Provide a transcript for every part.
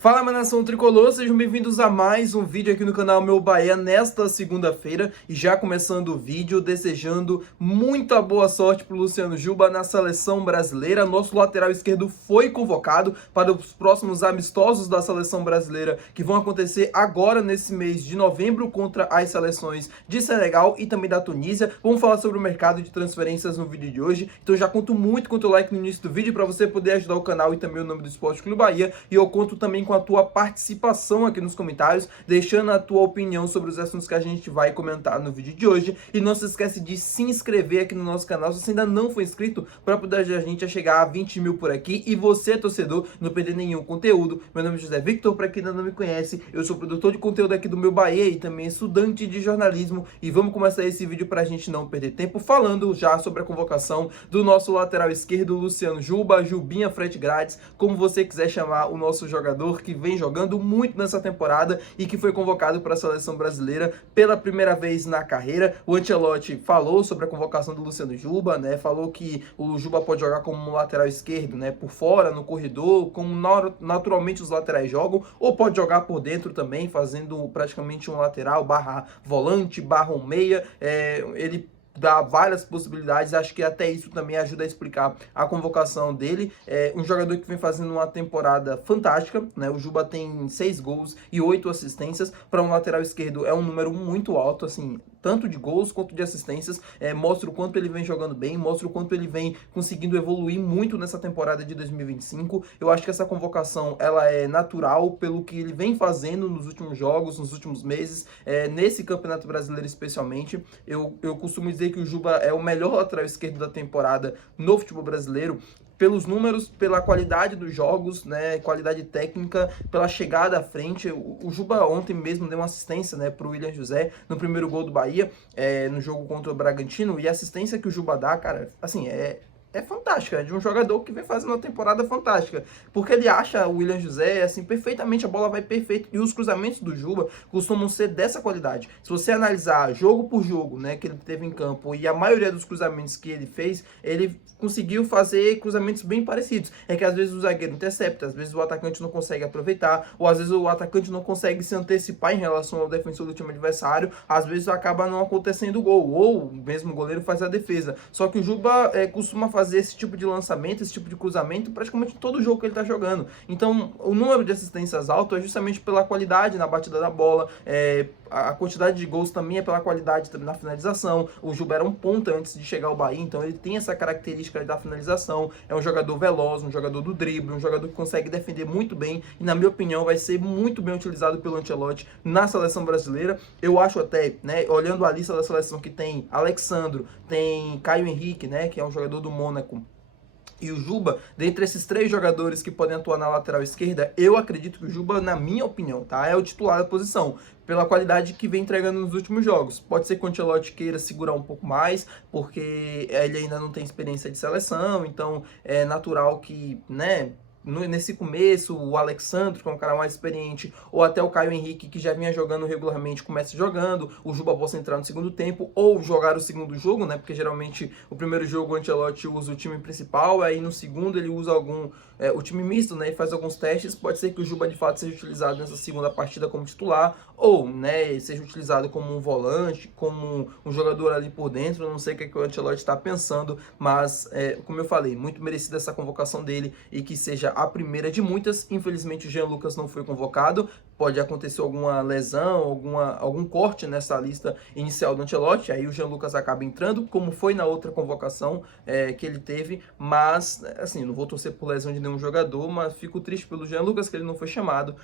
Fala, minha nação tricolor, sejam bem-vindos a mais um vídeo aqui no canal Meu Bahia nesta segunda-feira. E já começando o vídeo, desejando muita boa sorte para o Luciano Juba na seleção brasileira. Nosso lateral esquerdo foi convocado para os próximos amistosos da seleção brasileira que vão acontecer agora nesse mês de novembro contra as seleções de Senegal e também da Tunísia. Vamos falar sobre o mercado de transferências no vídeo de hoje. Então já conto muito com o teu like no início do vídeo para você poder ajudar o canal e também o nome do Esporte Clube Bahia. E eu conto também com a tua participação aqui nos comentários, deixando a tua opinião sobre os assuntos que a gente vai comentar no vídeo de hoje. E não se esquece de se inscrever aqui no nosso canal se você ainda não for inscrito, para poder ajudar a gente a chegar a 20 mil por aqui. E você, torcedor, não perder nenhum conteúdo. Meu nome é José Victor, para quem ainda não me conhece, eu sou produtor de conteúdo aqui do Meu Bahia e também estudante de jornalismo. E vamos começar esse vídeo para a gente não perder tempo, falando já sobre a convocação do nosso lateral esquerdo, Luciano Juba, Jubinha Frete Grades, como você quiser chamar o nosso jogador, que vem jogando muito nessa temporada e que foi convocado para a seleção brasileira pela primeira vez na carreira. O Ancelotti falou sobre a convocação do Luciano Juba, né? Falou que o Juba pode jogar como um lateral esquerdo, né? Por fora, no corredor, como naturalmente os laterais jogam, ou pode jogar por dentro também, fazendo praticamente um lateral barra volante, barra um meia. Ele dá várias possibilidades, acho que até isso também ajuda a explicar a convocação dele. É um jogador que vem fazendo uma temporada fantástica, né? O Juba tem 6 gols e 8 assistências. Para um lateral esquerdo é um número muito alto, assim, tanto de gols quanto de assistências. Mostra o quanto ele vem jogando bem, mostra o quanto ele vem conseguindo evoluir muito nessa temporada de 2025. Eu acho que essa convocação ela é natural pelo que ele vem fazendo nos últimos jogos, nos últimos meses, nesse Campeonato Brasileiro especialmente. Eu costumo dizer que o Juba é o melhor lateral esquerdo da temporada no futebol brasileiro, pelos números, pela qualidade dos jogos, né, qualidade técnica, pela chegada à frente. O Juba ontem mesmo deu uma assistência, né, para o William José no primeiro gol do Bahia, no jogo contra o Bragantino, e a assistência que o Juba dá, cara, assim, é fantástica, é de um jogador que vem fazendo uma temporada fantástica, porque ele acha o William José, assim, perfeitamente, a bola vai perfeito, e os cruzamentos do Juba costumam ser dessa qualidade. Se você analisar jogo por jogo, né, que ele teve em campo, e a maioria dos cruzamentos que ele fez, ele conseguiu fazer cruzamentos bem parecidos. É que às vezes o zagueiro intercepta, às vezes o atacante não consegue aproveitar, ou às vezes o atacante não consegue se antecipar em relação ao defensor do time adversário, às vezes acaba não acontecendo gol, ou mesmo o goleiro faz a defesa. Só que o Juba costuma fazer esse tipo de lançamento, esse tipo de cruzamento, praticamente todo jogo que ele está jogando. Então, o número de assistências alto é justamente pela qualidade na batida da bola, a quantidade de gols também é pela qualidade na finalização. O Juba era um ponta antes de chegar ao Bahia, então ele tem essa característica da finalização. É um jogador veloz, um jogador do drible, um jogador que consegue defender muito bem e, na minha opinião, vai ser muito bem utilizado pelo Ancelotti na seleção brasileira. Eu acho até, né, olhando a lista da seleção, que tem Alexandro, tem Caio Henrique, né, que é um jogador do Mônaco, e o Juba, dentre esses 3 jogadores que podem atuar na lateral esquerda, eu acredito que o Juba, na minha opinião, tá, é o titular da posição, pela qualidade que vem entregando nos últimos jogos. Pode ser que o Ancelotti queira segurar um pouco mais, porque ele ainda não tem experiência de seleção, então é natural que, né, nesse começo, o Alexandre, que é um cara mais experiente, ou até o Caio Henrique, que já vinha jogando regularmente, comece jogando, o Juba possa entrar no segundo tempo, ou jogar o segundo jogo, né? Porque geralmente o primeiro jogo o Ancelotti usa o time principal, aí no segundo ele usa o time misto, né? E faz alguns testes. Pode ser que o Juba de fato seja utilizado nessa segunda partida como titular, ou, né, seja utilizado como um volante, como um jogador ali por dentro. Eu não sei o que o Ancelotti está pensando, mas, como eu falei, muito merecida essa convocação dele, e que seja a primeira de muitas. Infelizmente o Jean Lucas não foi convocado, pode acontecer alguma lesão, algum corte nessa lista inicial do Ancelotti, aí o Jean Lucas acaba entrando, como foi na outra convocação que ele teve. Mas, assim, não vou torcer por lesão de nenhum jogador, mas fico triste pelo Jean Lucas que ele não foi chamado,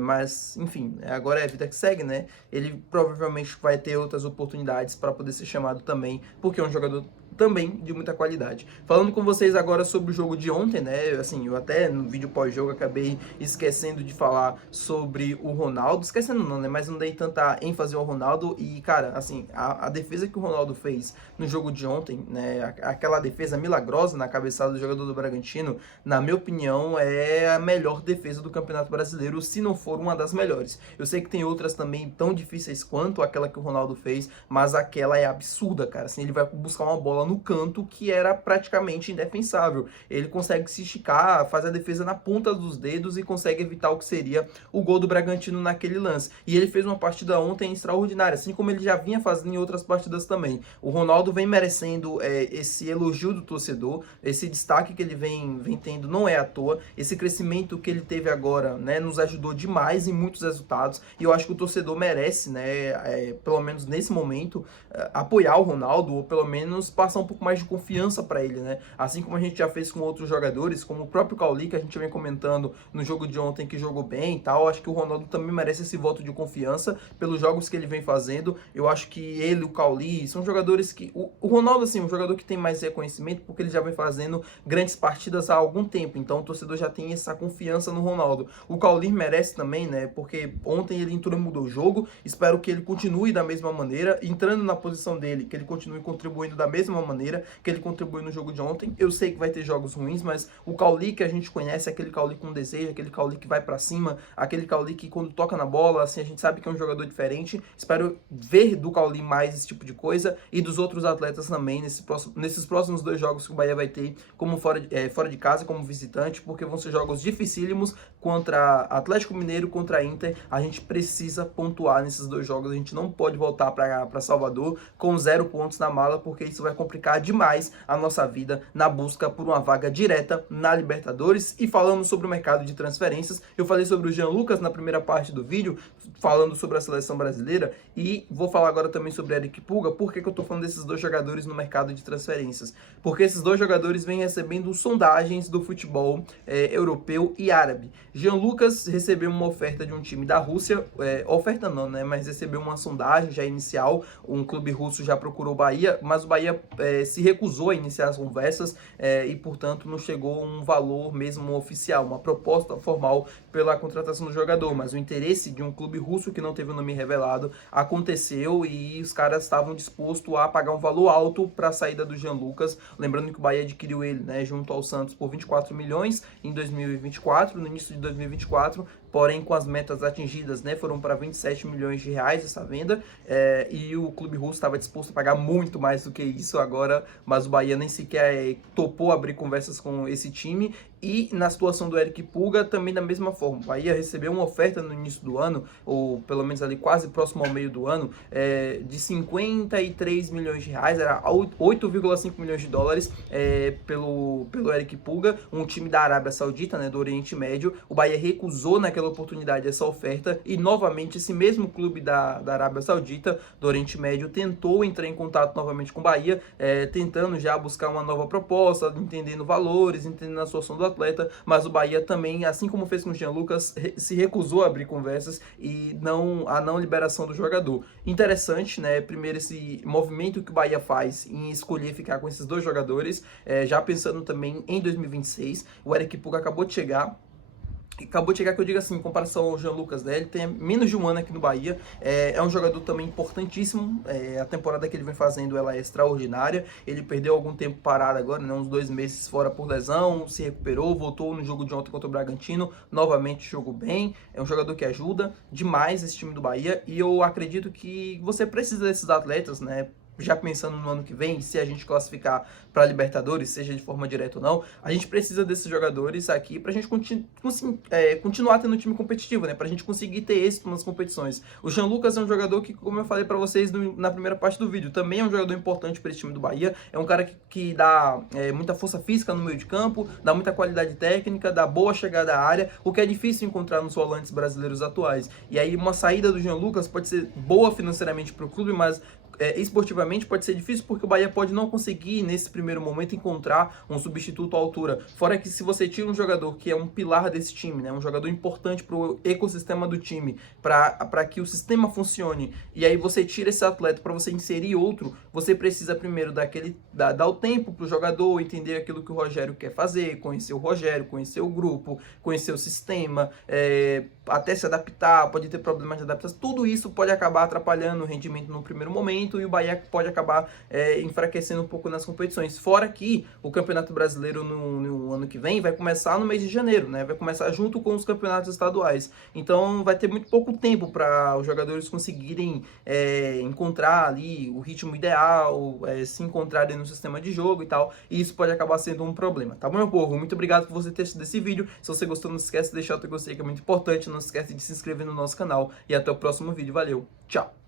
mas, enfim, agora é a vida que segue, né? Ele provavelmente vai ter outras oportunidades para poder ser chamado também, porque é um jogador também de muita qualidade. Falando com vocês agora sobre o jogo de ontem, né, assim, eu até no vídeo pós-jogo acabei esquecendo de falar sobre o Ronaldo, esquecendo não, né, mas não dei tanta ênfase ao Ronaldo. E, cara, assim, a defesa que o Ronaldo fez no jogo de ontem, né, aquela defesa milagrosa na cabeçada do jogador do Bragantino, na minha opinião, é a melhor defesa do Campeonato Brasileiro, se não for uma das melhores. Eu sei que tem outras também tão difíceis quanto aquela que o Ronaldo fez, mas aquela é absurda, cara, assim, ele vai buscar uma bola no canto que era praticamente indefensável. Ele consegue se esticar, faz a defesa na ponta dos dedos e consegue evitar o que seria o gol do Bragantino naquele lance. E ele fez uma partida ontem extraordinária, assim como ele já vinha fazendo em outras partidas também. O Ronaldo vem merecendo esse elogio do torcedor, esse destaque que ele vem tendo não é à toa, esse crescimento que ele teve agora, né, nos ajudou demais em muitos resultados, e eu acho que o torcedor merece, né, pelo menos nesse momento, apoiar o Ronaldo, ou pelo menos passar um pouco mais de confiança para ele, né, assim como a gente já fez com outros jogadores, como o próprio Cauli, que a gente vem comentando no jogo de ontem, que jogou bem e tal. Acho que o Ronaldo também merece esse voto de confiança pelos jogos que ele vem fazendo. Eu acho que ele, o Cauli, são jogadores que... O Ronaldo, assim, um jogador que tem mais reconhecimento porque ele já vem fazendo grandes partidas há algum tempo, então o torcedor já tem essa confiança no Ronaldo. O Cauli merece também, né, porque ontem ele entrou e mudou o jogo. Espero que ele continue da mesma maneira, entrando na posição dele, que ele continue contribuindo da mesma maneira que ele contribuiu no jogo de ontem. Eu sei que vai ter jogos ruins, mas o Cauli que a gente conhece é aquele Cauli com desejo, aquele Cauli que vai pra cima, aquele Cauli que quando toca na bola, assim, a gente sabe que é um jogador diferente. Espero ver do Cauli mais esse tipo de coisa e dos outros atletas também nesses próximos 2 jogos que o Bahia vai ter, como fora de casa, como visitante, porque vão ser jogos dificílimos contra Atlético Mineiro, contra Inter. A gente precisa pontuar nesses 2 jogos, a gente não pode voltar para Salvador com 0 pontos na mala, porque isso vai complicar demais a nossa vida na busca por uma vaga direta na Libertadores. E falando sobre o mercado de transferências, eu falei sobre o Jean Lucas na primeira parte do vídeo, falando sobre a seleção brasileira, e vou falar agora também sobre Eric Pulga. Por que eu tô falando desses 2 jogadores no mercado de transferências? Porque esses 2 jogadores vêm recebendo sondagens do futebol europeu e árabe. Jean Lucas recebeu uma oferta de um time da Rússia, oferta não, né, mas recebeu uma sondagem já inicial. Um clube russo já procurou o Bahia, mas o Bahia se recusou a iniciar as conversas e, portanto, não chegou a um valor mesmo oficial, uma proposta formal pela contratação do jogador. Mas o interesse de um clube russo que não teve o nome revelado aconteceu, e os caras estavam dispostos a pagar um valor alto para a saída do Jean Lucas. Lembrando que o Bahia adquiriu ele, né, junto ao Santos por 24 milhões em 2024, no início de 2024, porém com as metas atingidas, né, foram para 27 milhões de reais essa venda, e o clube russo estava disposto a pagar muito mais do que isso agora, mas o Bahia nem sequer topou abrir conversas com esse time. E na situação do Eric Pulga, também da mesma forma. O Bahia recebeu uma oferta no início do ano, ou pelo menos ali quase próximo ao meio do ano, de 53 milhões de reais, era 8,5 milhões de dólares pelo Eric Pulga, um time da Arábia Saudita, né, do Oriente Médio. O Bahia recusou naquela oportunidade essa oferta, e novamente esse mesmo clube da Arábia Saudita, do Oriente Médio, tentou entrar em contato novamente com o Bahia, tentando já buscar uma nova proposta, entendendo valores, entendendo a situação do atleta, mas o Bahia também, assim como fez com o Jean Lucas, se recusou a abrir conversas e a não liberação do jogador. Interessante, né? Primeiro, esse movimento que o Bahia faz em escolher ficar com esses 2 jogadores, já pensando também em 2026. O Eric Pulga acabou de chegar, que eu digo assim, em comparação ao Jean Lucas, né, ele tem menos de um ano aqui no Bahia, é um jogador também importantíssimo, a temporada que ele vem fazendo, ela é extraordinária. Ele perdeu algum tempo parado agora, né, uns 2 meses fora por lesão, se recuperou, voltou no jogo de ontem contra o Bragantino, novamente jogou bem. É um jogador que ajuda demais esse time do Bahia, e eu acredito que você precisa desses atletas, né, já pensando no ano que vem, se a gente classificar para a Libertadores, seja de forma direta ou não, a gente precisa desses jogadores aqui para a gente continuar tendo um time competitivo, né? Para a gente conseguir ter êxito nas competições. O Jean Lucas é um jogador que, como eu falei para vocês na primeira parte do vídeo, também é um jogador importante para esse time do Bahia. É um cara que dá muita força física no meio de campo, dá muita qualidade técnica, dá boa chegada à área, o que é difícil encontrar nos volantes brasileiros atuais. E aí uma saída do Jean Lucas pode ser boa financeiramente para o clube, mas esportivamente pode ser difícil, porque o Bahia pode não conseguir nesse primeiro momento encontrar um substituto à altura. Fora que se você tira um jogador que é um pilar desse time, né, um jogador importante para o ecossistema do time, para que o sistema funcione, e aí você tira esse atleta para você inserir outro, você precisa primeiro dar o tempo para o jogador entender aquilo que o Rogério quer fazer, conhecer o Rogério, conhecer o grupo, conhecer o sistema, até se adaptar, pode ter problemas de adaptação. Tudo isso pode acabar atrapalhando o rendimento no primeiro momento, momento e o Bahia pode acabar enfraquecendo um pouco nas competições. Fora que o Campeonato Brasileiro no ano que vem vai começar no mês de janeiro, né? Vai começar junto com os campeonatos estaduais. Então vai ter muito pouco tempo para os jogadores conseguirem encontrar ali o ritmo ideal, se encontrarem no sistema de jogo e tal. E isso pode acabar sendo um problema, tá bom, meu povo? Muito obrigado por você ter assistido esse vídeo. Se você gostou, não esquece de deixar o teu gostei, que é muito importante. Não esquece de se inscrever no nosso canal. E até o próximo vídeo. Valeu, tchau!